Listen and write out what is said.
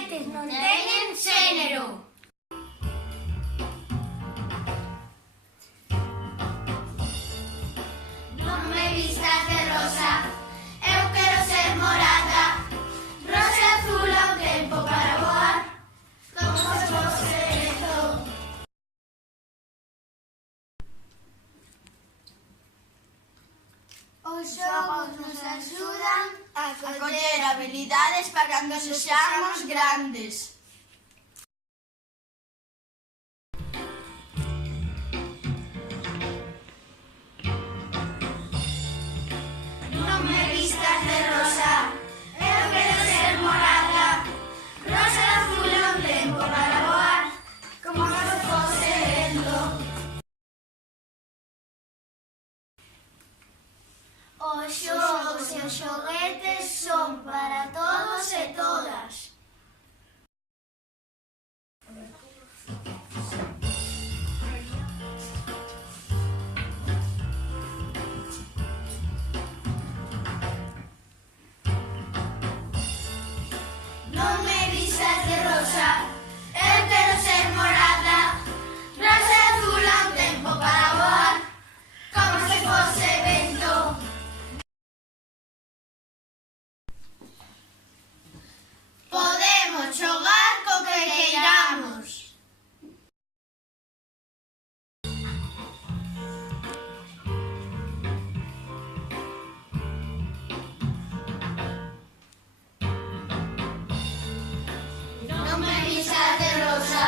xoguetes non teñen xénero. Non me vistas de rosa, eu quero ser morada. Rosa e azul ao tempo para voar, como se fose vento. Os xogos nos axudan a coller habilidades para cando sexamos grandes. Non me vistas de rosa, eu quero ser morada. Rosa e azul ao tempo para voar, como se fose vento. Os xogos e os xoguetes son para todos e todas. Non me vistas de rosa, eu quero ser morada. Rosa e azul ao tempo para voar, como se fose vento. Podemos xogar co que queiramos. Non me vistas de rosa,